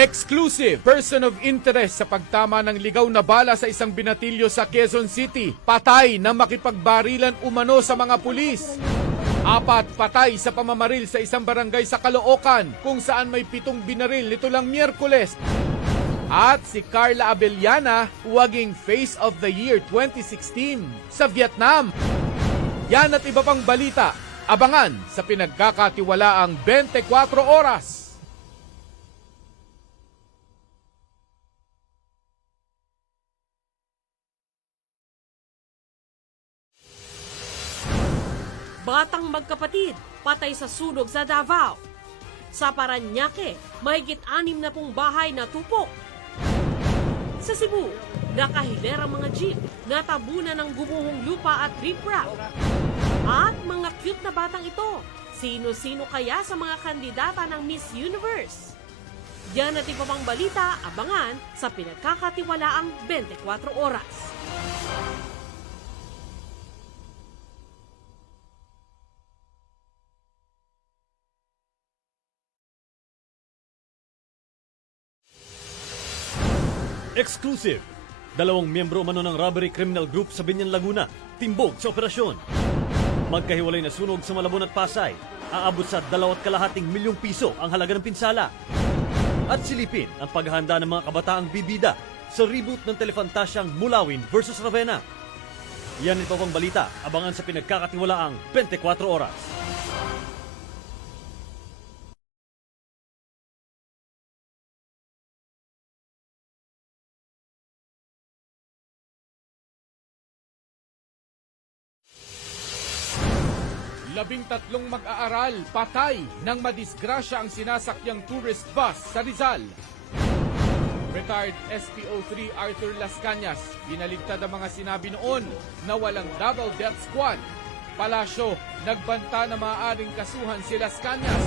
Exclusive person of interest sa pagtama ng ligaw na bala sa isang binatilyo sa Quezon City. Patay na makipagbarilan umano sa mga pulis. 4 patay sa pamamaril sa isang barangay sa Caloocan kung saan may 7 binaril nito lang Miyerkules. At si Carla Abellana waging Face of the Year 2016 sa Vietnam. Yan at iba pang balita, abangan sa pinagkakatiwalaang 24 oras. Batang magkapatid, patay sa sunog sa Davao. Sa Paranaque, mahigit 60 bahay na tupok. Sa Cebu, nakahilera mga jeep, natabunan ng gumuhong lupa at riprap. At mga cute na batang ito, sino-sino kaya sa mga kandidata ng Miss Universe? Yan at iba pang balita, abangan sa pinagkakatiwalaang 24 oras. Exclusive! 2 miyembro umano ng robbery criminal group sa Binyan, Laguna, timbog sa operasyon. Magkahiwalay na sunog sa Malabon at Pasay, aabot sa 2.2 milyong piso ang halaga ng pinsala. At silipin ang paghahanda ng mga kabataang bibida sa reboot ng telefantasyang Mulawin versus Ravenna. Yan ito pang balita, abangan sa pinagkakatiwalaang 24 oras. Labing 3 mag-aaral, patay nang madisgrasya ang sinasakyang tourist bus sa Rizal. Retired SPO3 Arthur Las Cañas, binaligtad ang mga sinabi noon na walang double death squad. Palasyo, nagbanta na maaaring kasuhan si Las Cañas.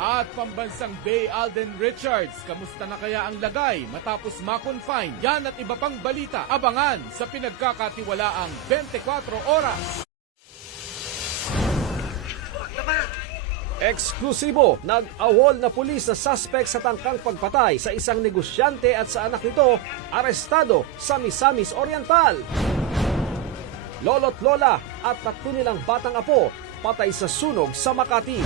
At pambansang Bay Alden Richards, kamusta na kaya ang lagay matapos ma-confine? Yan at iba pang balita, abangan sa pinagkakatiwalaang 24 oras. Eksklusibo, nag-awol na pulis na suspect sa tangkang pagpatay sa isang negosyante at sa anak nito, arestado sa Misamis Oriental. Lolo't lola at 3 nilang batang apo, patay sa sunog sa Makati.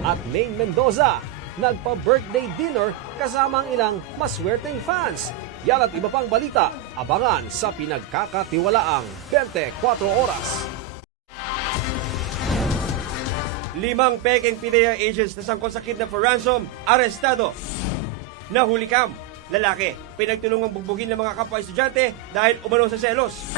At Maine Mendoza, nagpa-birthday dinner kasama ang ilang maswerteng fans. Yan at iba pang balita, abangan sa pinagkakatiwalaang 24 oras. 5 peking PDEA agents na sangkot sa kidnap for ransom, arestado. Nahuli kam, lalaki, pinagtulungang bugbugin ng mga kapwa estudyante dahil umano sa selos.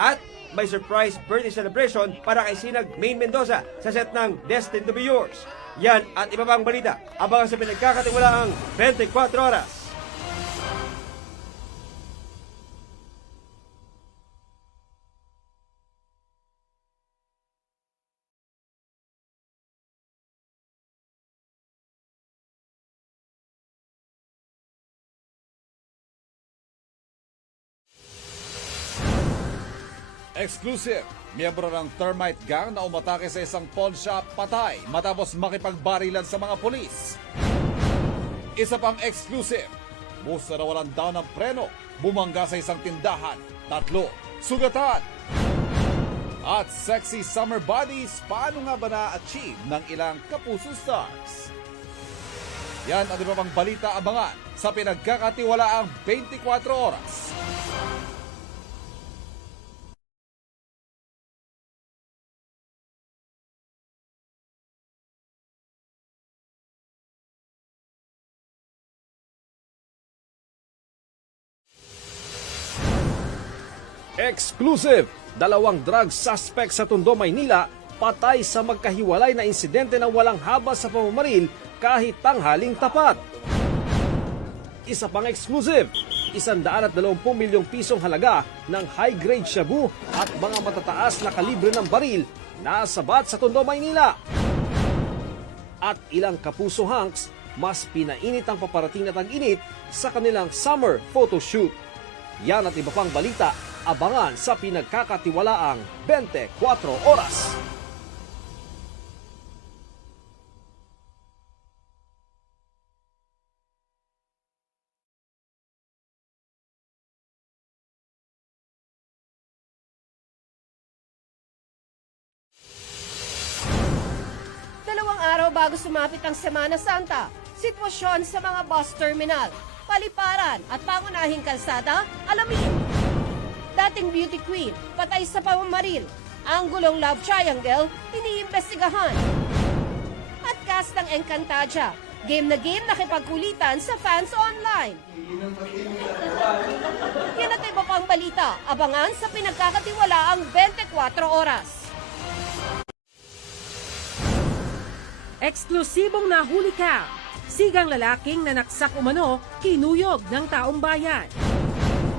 At may surprise birthday celebration para kay Sinag Maine Mendoza sa set ng Destined to be Yours. Yan at iba pang balita, abangan sa pinagkakatiwalaang 24 oras. Exclusive, miyembro ng termite gang na umatake sa isang pawn shop patay matapos makipagbarilan sa mga pulis. Isa pang exclusive, bus na nawalan daw ng preno, bumangga sa isang tindahan, 3 sugatan. At sexy summer bodies, paano nga ba na-achieve ng ilang Kapuso stars? Yan ang iba pang balita, abangan sa pinagkakatiwalaang 24 oras. Exclusive! 2 drug suspect sa Tondo, Maynila, patay sa magkahiwalay na insidente ng walang habas sa pamamaril kahit tanghaling tapat. Isa pang exclusive, 120 milyong pisong halaga ng high-grade shabu at mga matataas na kalibre ng baril nasabat sa Tondo, Maynila. At ilang Kapuso hunks, mas pinainit ang paparating na tag-init sa kanilang summer photoshoot. Yan at iba pang balita, abangan sa pinagkakatiwalaang 24 oras. bago sumapit ang Semana Santa, sitwasyon sa mga bus terminal, paliparan at pangunahing kalsada, alamin. Dating beauty queen, patay sa pamamaril. Ang gulong love triangle, iniimbestigahan. At cast ng Encantadia, game na nakipagkulitan sa fans online. Yan at iba pang balita, abangan sa pinagkakatiwalaang 24 oras. Eksklusibong nahuli ka. Sigang lalaking nanaksak umano, kinuyog ng taong bayan.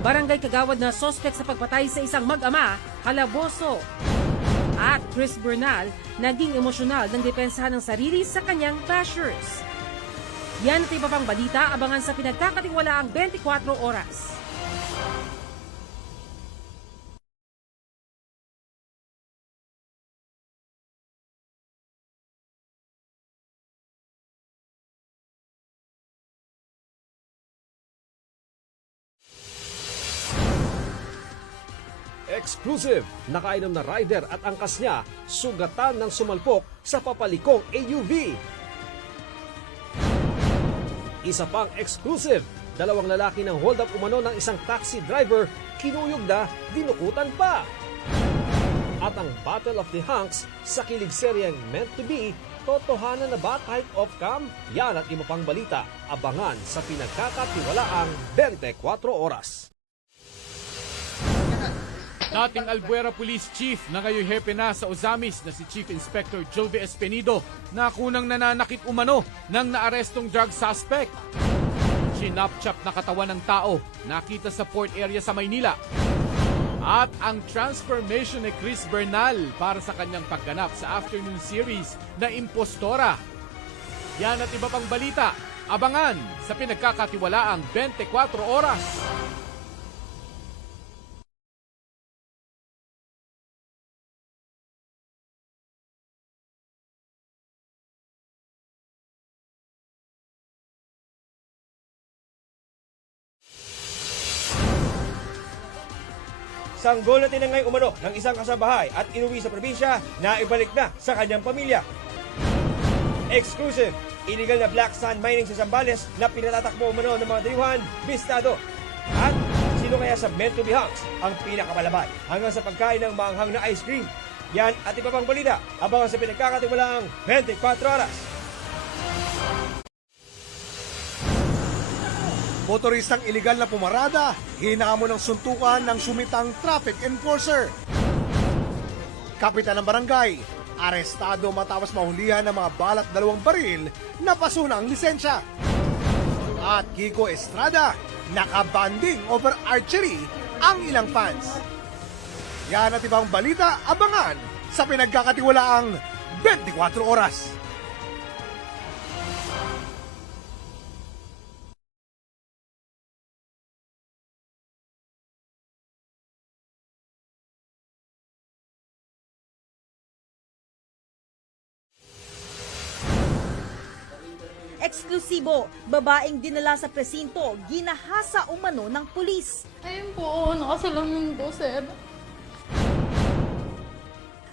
Barangay Kagawad na sospek sa pagpatay sa isang mag-ama, kalaboso. At Chris Bernal, naging emosyonal ng depensahan ng sarili sa kanyang bashers. Yan at iba pang balita, abangan sa pinagkakatiwalaang 24 oras. Exclusive! Nakainom na rider at angkas niya, sugatan ng sumalpok sa papalikong AUV. Isa pang exclusive, dalawang lalaki ng hold up umano ng isang taxi driver, kinuyog na, dinukutan pa. At ang Battle of the Hunks sa kilig seryeng Meant to Be, totohanan na ba kahit off-cam? Yan at iba pang balita, abangan sa pinagkakatiwalaang 24 oras. Dating Albuera Police Chief na ngayon hepe na sa Ozamis na si Chief Inspector Jove Espenido na kunang nananakit umano ng naarestong drug suspect. Sinapchap na katawan ng tao nakita sa port area sa Maynila. At ang transformation ni Chris Bernal para sa kanyang pagganap sa afternoon series na Impostora. Yan at iba pang balita, abangan sa pinagkakatiwalaang 24 oras. Sanggol na tinangay umano ng isang kasabahay at inuwi sa probinsya na ibalik na sa kanyang pamilya. Exclusive, illegal na black sand mining sa Zambales na pinatatakbo umano ng mga dayuhan, bistado. At sino kaya sa Meant to Be Hunks ang pinakamalaban hanggang sa pagkain ng maanghang na ice cream? Yan at iba pang balita, abangan sa pinagkakatiwalaang 24 oras. Motoristang iligal na pumarada, hinamon ng suntukan ng sumitang traffic enforcer. Kapitan ng barangay, arestado matapos mahulihan ng mga balat 2 baril na pasuna ang lisensya. At Kiko Estrada, nakabanding over archery ang ilang fans. Yan at ibang balita, abangan sa pinagkakatiwalaang 24 oras. Eksklusibo, babaeng dinala sa presinto, ginahasa umano ng pulis. Ayun po, nakasalamin po, sir.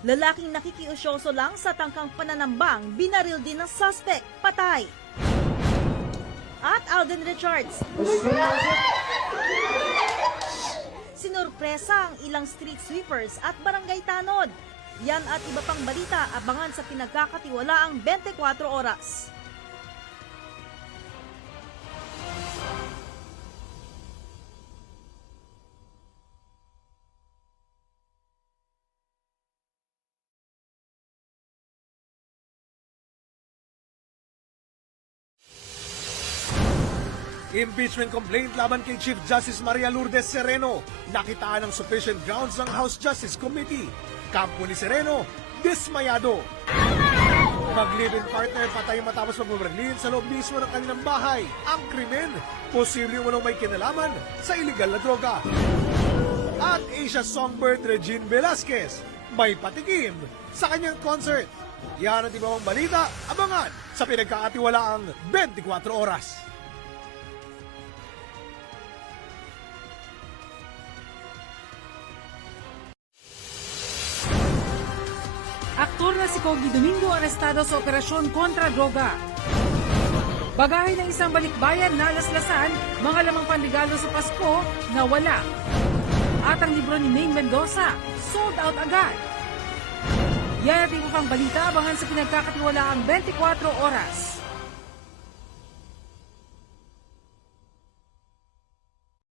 Lalaking nakikiusyoso lang sa tangkang pananambang, binaril din ng suspect, patay. At Alden Richards. Sinurpresa ang ilang street sweepers at barangay tanod. Yan at iba pang balita, abangan sa pinagkakatiwalaang 24 oras. Impeachment complaint laban kay Chief Justice Maria Lourdes Sereno. Nakitaan ng sufficient grounds ng House Justice Committee. Kampo ni Sereno, dismayado. Mag-live-in partner patay matapos magbabarlin sa loob mismo ng kanilang bahay. Ang krimen, posible umano may kinalaman sa iligal na droga. At Asia Songbird Regine Velasquez, may patikim sa kanyang concert. Yan at iba pang balita, abangan sa pinagkakatiwalaang 24 oras. Aktor na si Kogi Domingo arestado sa operasyon kontra droga. Bagahe ng isang balikbayan na laslasan, mga lamang panregalo sa Pasko na wala. At ang libro ni Maine Mendoza, sold out agad. Yan at iba pang balita, abangan sa pinagkakatiwalaang 24 oras.